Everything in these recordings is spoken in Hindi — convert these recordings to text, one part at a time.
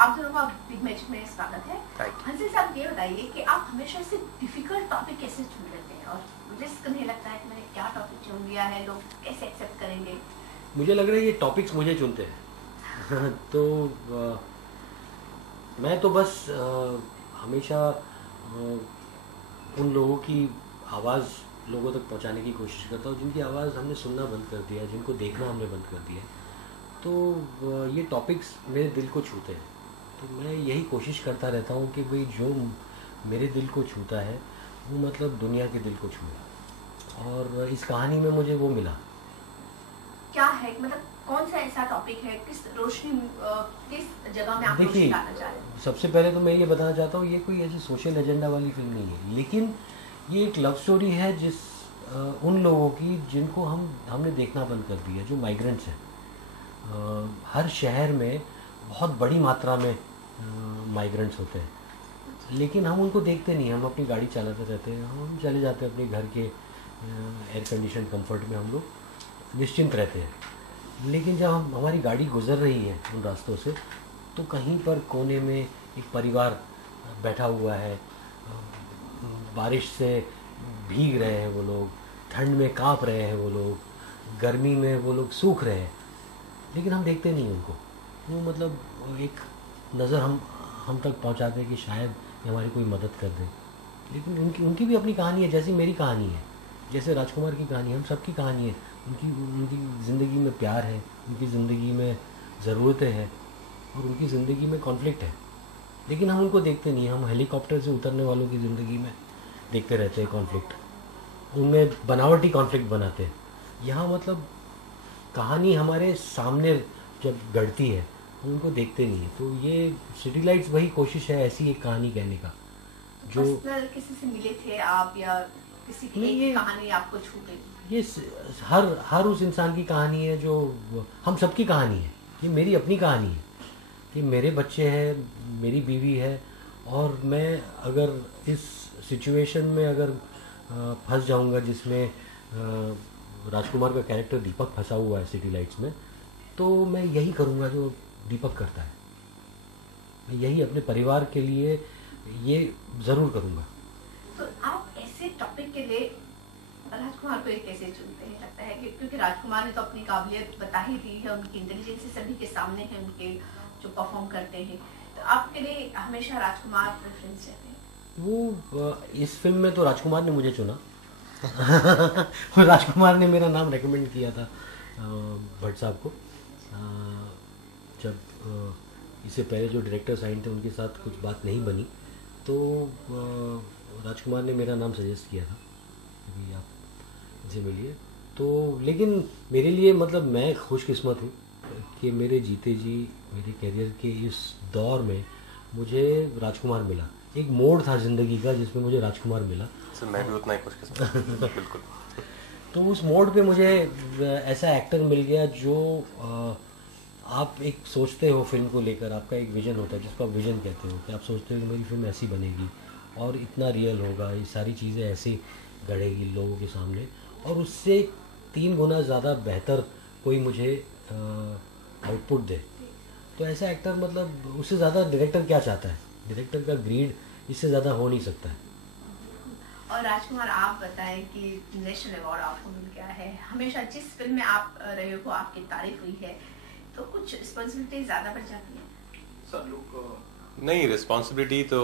आप दोनों का बिग मैजिक में स्वागत है। हंसी साहब, ये बताइए कि आप हमेशा से डिफिकल्ट टॉपिक कैसे चुन लेते हैं और रिस्क नहीं लगता है कि मैंने क्या टॉपिक चुन लिया है, लोग कैसे एक्सेप्ट करेंगे? मुझे लग रहा है ये टॉपिक्स मुझे चुनते हैं तो मैं तो बस हमेशा उन लोगों की आवाज़ लोगों तक पहुंचाने की कोशिश करता हूँ जिनकी आवाज़ हमने सुनना बंद कर दिया है, जिनको देखना हमने बंद कर दिया है। तो ये टॉपिक्स मेरे दिल को छूते हैं, तो मैं यही कोशिश करता रहता हूँ कि भाई जो मेरे दिल को छूता है वो मतलब दुनिया के दिल को छूए, और इस कहानी में मुझे वो मिला। क्या है, मतलब कौन सा ऐसा टॉपिक है, किस रोशनी किस जगह में आप रोशनी डालना चाह रहे हैं? सबसे पहले तो मैं ये बताना चाहता हूँ, ये कोई ऐसी सोशल एजेंडा वाली फिल्म नहीं है, लेकिन ये एक लव स्टोरी है जिस उन लोगों की जिनको हमने देखना बंद कर दिया, जो माइग्रेंट्स हैं। हर शहर में बहुत बड़ी मात्रा में माइग्रेंट्स होते हैं, लेकिन हम उनको देखते नहीं, हम अपनी गाड़ी चलाते रहते हैं, हम चले जाते हैं अपने घर के एयर कंडीशन कंफर्ट में, हम लोग निश्चिंत रहते हैं। लेकिन जब हमारी गाड़ी गुजर रही है उन रास्तों से, तो कहीं पर कोने में एक परिवार बैठा हुआ है, बारिश से भीग रहे हैं वो लोग, ठंड में कांप रहे हैं वो लोग, गर्मी में वो लोग सूख रहे हैं, लेकिन हम देखते नहीं उनको। वो मतलब एक नज़र हम तक पहुंचाते हैं कि शायद ये हमारी कोई मदद कर दे, लेकिन उनकी भी अपनी कहानी है, जैसी मेरी कहानी है, जैसे राजकुमार की कहानी है, हम सबकी कहानी है। उनकी ज़िंदगी में प्यार है, उनकी ज़िंदगी में ज़रूरतें हैं, और उनकी ज़िंदगी में कॉन्फ्लिक्ट है, लेकिन हम उनको देखते नहीं। हम हेलीकॉप्टर से उतरने वालों की ज़िंदगी में देखते रहते हैं कॉन्फ्लिक्ट, उनमें बनावटी कॉन्फ्लिक्ट बनाते हैं। यहाँ मतलब कहानी हमारे सामने जब गढ़ती है, हम उनको देखते नहीं है। तो ये सिटी लाइट्स वही कोशिश है ऐसी एक कहानी कहने का, जो किसी से मिले थे आप या किसी की एक कहानी आपको छू गई? ये हर उस इंसान की कहानी है, जो हम सबकी कहानी है। ये मेरी अपनी कहानी है कि मेरे बच्चे हैं, मेरी बीवी है, और मैं अगर इस सिचुएशन में अगर फंस जाऊंगा जिसमें राजकुमार का कैरेक्टर दीपक फंसा हुआ है सिटी लाइट्स में, तो मैं यही करूंगा जो दीपक करता है। मैं यही अपने परिवार के लिए ये ज़रूर करूंगा। तो आप ऐसे टॉपिक के लिए राजकुमार को कैसे चुनते हैं? लगता है कि क्योंकि राजकुमार ने तो अपनी काबिलियत बता ही दी है, उनकी इंटेलिजेंस सभी के सामने है, उनके जो परफॉर्म करते हैं, तो आपके लिए हमेशा राजकुमार प्रेफरेंस रहते हैं? वो इस फिल्म में तो राजकुमार ने मुझे चुना राजकुमार ने मेरा नाम रेकमेंड किया था भट्ट साहब को। जब इससे पहले जो डायरेक्टर साइन थे उनके साथ कुछ बात नहीं बनी, तो राजकुमार ने मेरा नाम सजेस्ट किया था कि आप इनसे मिलिए। तो लेकिन मेरे लिए मतलब मैं खुशकिस्मत हूँ कि मेरे जीते जी मेरे करियर के इस दौर में मुझे राजकुमार मिला। एक मोड़ था ज़िंदगी का जिसमें मुझे राजकुमार मिला। मैं भी उतना ही खुशकिस्मत बिल्कुल। तो उस मोड़ पे मुझे ऐसा एक्टर मिल गया जो आप एक सोचते हो फिल्म को लेकर, आपका एक विजन होता है जिसको आप विजन कहते हो, कि आप सोचते हो कि मेरी फिल्म ऐसी बनेगी और इतना रियल होगा, ये सारी चीज़ें ऐसी गढ़ेगी लोगों के सामने, और उससे 3 गुना ज़्यादा बेहतर कोई मुझे आउटपुट दे। तो ऐसा एक्टर मतलब उससे ज़्यादा डायरेक्टर क्या चाहता है? डायरेक्टर का ग्रीड इससे ज़्यादा हो नहीं सकता है। और राजकुमार, आप बताएं कि नेशनल अवार्ड आपको मिल गया है, हमेशा जिस फिल्म में आप रहे हो आपकी तारीफ हुई है, तो कुछ रिस्पॉन्सिबिलिटी ज़्यादा बढ़ जाती है? सब लोग नहीं, रिस्पॉन्सिबिलिटी तो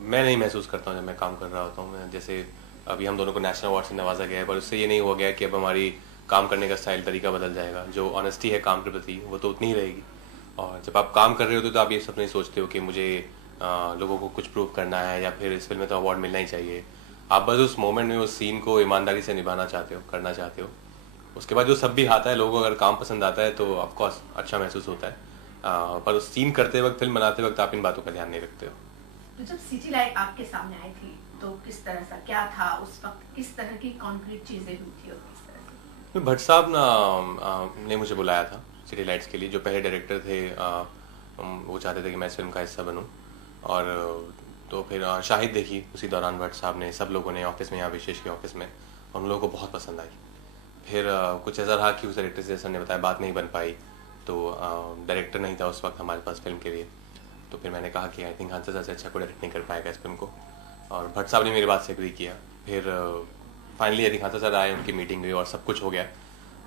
मैं नहीं महसूस करता हूँ जब मैं काम कर रहा होता हूँ। जैसे अभी हम दोनों को नेशनल अवार्ड से नवाजा गया है, पर उससे ये नहीं हुआ गया कि अब हमारी काम करने का स्टाइल, तरीका बदल जाएगा। जो ऑनेस्टी है काम के प्रति वो तो उतनी ही रहेगी। और जब आप काम कर रहे होते हो तो आप ये सब नहीं सोचते हो कि मुझे लोगों को कुछ प्रूव करना है या फिर इस फिल्म में तो अवार्ड मिलना ही चाहिए। आप बस उस मोमेंट में उस सीन को ईमानदारी से निभाना चाहते हो, करना चाहते हो। उसके बाद जो सब भी आता है, लोगों को अगर काम पसंद आता है तो ऑफकोर्स अच्छा महसूस होता है। पर उस सीन करते वक्त, फिल्म बनाते वक्त आप इन बातों का ध्यान नहीं रखते हो। तो जब सिटी लाइट आपके सामने आई थी तो किस तरह सा क्या था उस वक्त, किस तरह की कॉन्क्रीट चीजें हुई थी और किस तरह से? भट्ट साहब ने मुझे बुलाया था सिटी लाइट्स के लिए। जो पहले डायरेक्टर थे वो चाहते थे कि मैं इस फिल्म का हिस्सा बनूं, और तो फिर शाहिद देखी उसी दौरान भट्ट साहब ने, सब लोगों ने ऑफिस में, यहाँ विशेष के ऑफिस में, और उन लोगों को बहुत पसंद आई। फिर कुछ ऐसा रहा कि उस डायरेक्टर से, जैसा ने बताया, बात नहीं बन पाई। तो डायरेक्टर नहीं था उस वक्त हमारे पास फिल्म के लिए, तो फिर मैंने कहा कि आई थिंक हंसा से अच्छा कोई डायरेक्ट नहीं कर पाएगा इस फिल्म को, और भट्ट साहब ने मेरी बात से एग्री किया। फिर finally I think Hansa sir आए, उनकी मीटिंग हुई और सब कुछ हो गया,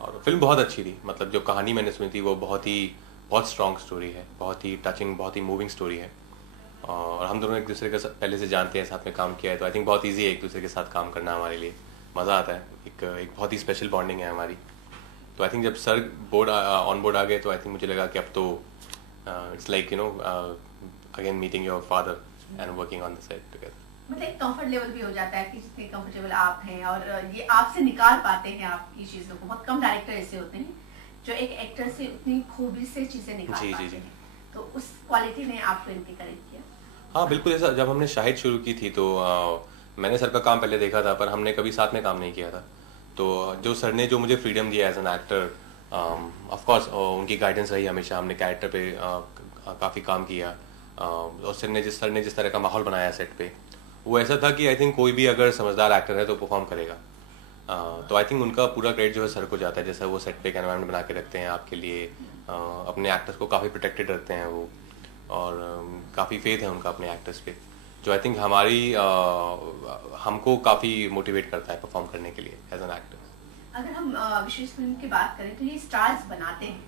और फिल्म बहुत अच्छी थी। मतलब जो कहानी मैंने सुनी थी वो बहुत स्ट्रॉन्ग स्टोरी है, बहुत ही टचिंग, बहुत ही मूविंग स्टोरी है, और हम दोनों एक दूसरे के पहले से जानते हैं, साथ में काम किया है, तो आई थिंक बहुत ईजी है एक दूसरे के साथ काम करना हमारे लिए, मज़ा आता है, एक बहुत ही स्पेशल बॉन्डिंग है हमारी। तो आई थिंक जब सर ऑन बोर्ड आ गए तो आई थिंक मुझे लगा कि अब तो it's like again meeting your father and working on the set together. मतलब एक कंफर्ट लेवल भी हो जाता है कि जितने कंफर्टेबल आप हैं और ये आपसे निकाल पाते हैं आपकी चीज़ों को। बहुत कम डायरेक्टर ऐसे होते हैं जो एक एक्टर से उतनी खूबी से चीज़ें निकाल पाते हैं, तो उस क्वालिटी ने आपको इनके करेक्ट किया। हाँ बिल्कुल, ऐसा जब हमने शाहिद शुरू की थी तो मैंने सर का काम पहले देखा था, पर हमने कभी साथ में काम नहीं किया था। तो जो सर ने जो मुझे फ्रीडम दिया as an actor, of course उनकी गाइडेंस रही हमेशा, हमने कैरेक्टर पे काफ़ी काम किया, और सर ने जिस तरह का माहौल बनाया सेट पे, वो ऐसा था कि आई थिंक कोई भी अगर समझदार एक्टर है तो परफॉर्म करेगा। तो आई थिंक उनका पूरा क्रेडिट जो है सर को जाता है, जैसा वो सेट पे एक एनवायरनमेंट बना के रखते हैं आपके लिए, अपने एक्टर्स को काफ़ी प्रोटेक्टेड रखते हैं वो, और काफ़ी फेथ है उनका अपने एक्टर्स पे, जो आई थिंक हमको काफ़ी मोटिवेट करता है परफॉर्म करने के लिए एज एन एक्टर। अगर हम विशेष फिल्म की बात करें तो ये स्टार्स बनाते हैं,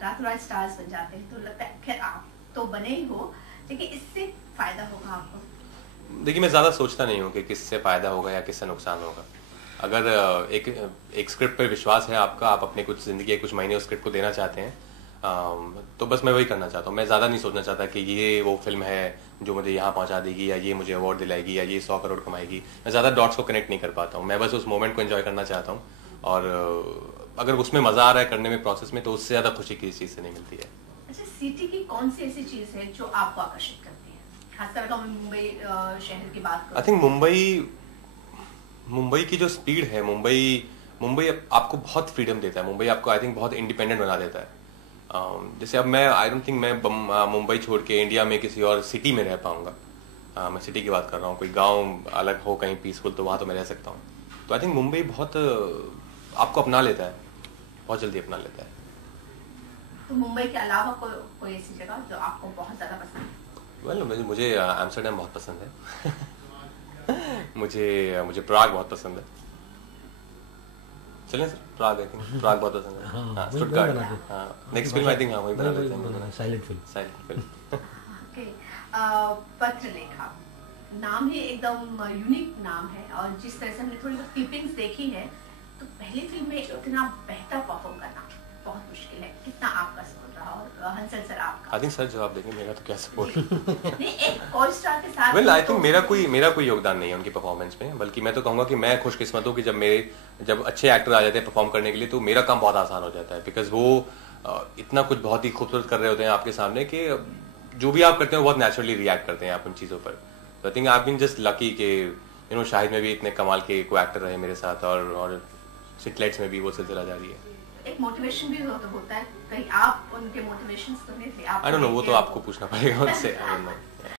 रातों रात स्टार्स बन जाते हैं, तो लगता है खैर आप तो बने ही हो, लेकिन इससे फायदा होगा आपको? देखिए, मैं ज़्यादा सोचता नहीं हूँ कि किससे फ़ायदा होगा या किससे नुकसान होगा। अगर एक स्क्रिप्ट पर विश्वास है आपका, आप अपने कुछ ज़िंदगी के कुछ महीने उस स्क्रिप्ट को देना चाहते हैं, तो बस मैं वही करना चाहता हूँ। मैं ज़्यादा नहीं सोचना चाहता कि ये वो फिल्म है जो मुझे यहाँ पहुँचा देगी, या ये मुझे अवार्ड दिलाएगी, या ये 100 करोड़ कमाएगी। मैं ज़्यादा डॉट्स को कनेक्ट नहीं कर पाता हूँ, मैं बस उस मोमेंट को एंजॉय करना चाहता हूँ, और अगर उसमें मज़ा आ रहा है करने में, प्रोसेस में, तो उससे ज़्यादा खुशी किसी चीज़ से नहीं मिलती है। अच्छा, सिटी की कौन सी ऐसी चीज़ है जो आपको आकर्षित करती है? खासकर अगर मैं मुंबई शहर की बात करूं। आई थिंक मुंबई की जो स्पीड है, मुंबई आपको बहुत फ्रीडम देता है। मुंबई आपको आई थिंक बहुत इंडिपेंडेंट बना देता है। जैसे अब आई डोंट थिंक मैं मुंबई छोड़ के इंडिया में किसी और सिटी में रह पाऊंगा। मैं सिटी की बात कर रहा हूँ, कोई गांव अलग हो कहीं पीसफुल, तो वहाँ तो मैं रह सकता हूँ। तो आई थिंक मुंबई बहुत आपको अपना लेता है, बहुत जल्दी अपना लेता है। तो मुंबई के अलावा कोई ऐसी जगह जो आपको बहुत ज़्यादा पसंद है? मुझे एम्स्टर्डम बहुत पसंद है। मुझे प्राग बहुत पसंद है। चलें सर, प्राग, आई थिंक प्राग बहुत पसंद है। हाँ, स्टुटगार्ट। हाँ, नेक्स्ट फिल्म आई थिंक वही बना लेते हैं, साइलेंट फिल्म। ओके, पत्र लेखा नाम ही एकदम यूनिक नाम है, और जिस तरह से हमने थोड़ी बहुत क्लिपिंग्स देखी है, तो पहली फिल्म में इतना बेहतर परफॉर्म करना बहुत मुश्किल है। कितना आपका सपोर्ट रहा, और हंसल सर आपका? आई थिंक सर जवाब देंगे, मेरा तो क्या सपोर्ट। नहीं, एक को स्टार के साथ वेल आई थिंक मेरा कोई योगदान नहीं है उनकी परफॉर्मेंस में, बल्कि मैं तो कहूँगा कि मैं खुशकिस्मत हूँ कि जब अच्छे एक्टर आ जाते हैं परफॉर्म करने के लिए, तो मेरा काम बहुत आसान हो जाता है, बिकॉज वो इतना कुछ बहुत ही खूबसूरत कर रहे होते हैं आपके सामने कि जो भी आप करते हैं वो बहुत नेचुरली रिएक्ट करते हैं आप उन चीज़ों पर। तो I think I been just lucky कि शाहिद में भी इतने कमाल के को एक्टर रहे मेरे साथ, और सिटलाइट्स में भी वो सिलसिला जारी है। एक मोटिवेशन भी होता है, कहीं आप उनके मोटिवेशंस तो नहीं थे? आई डोंट नो, वो तो आपको पूछना पड़ेगा उनसे। I don't know.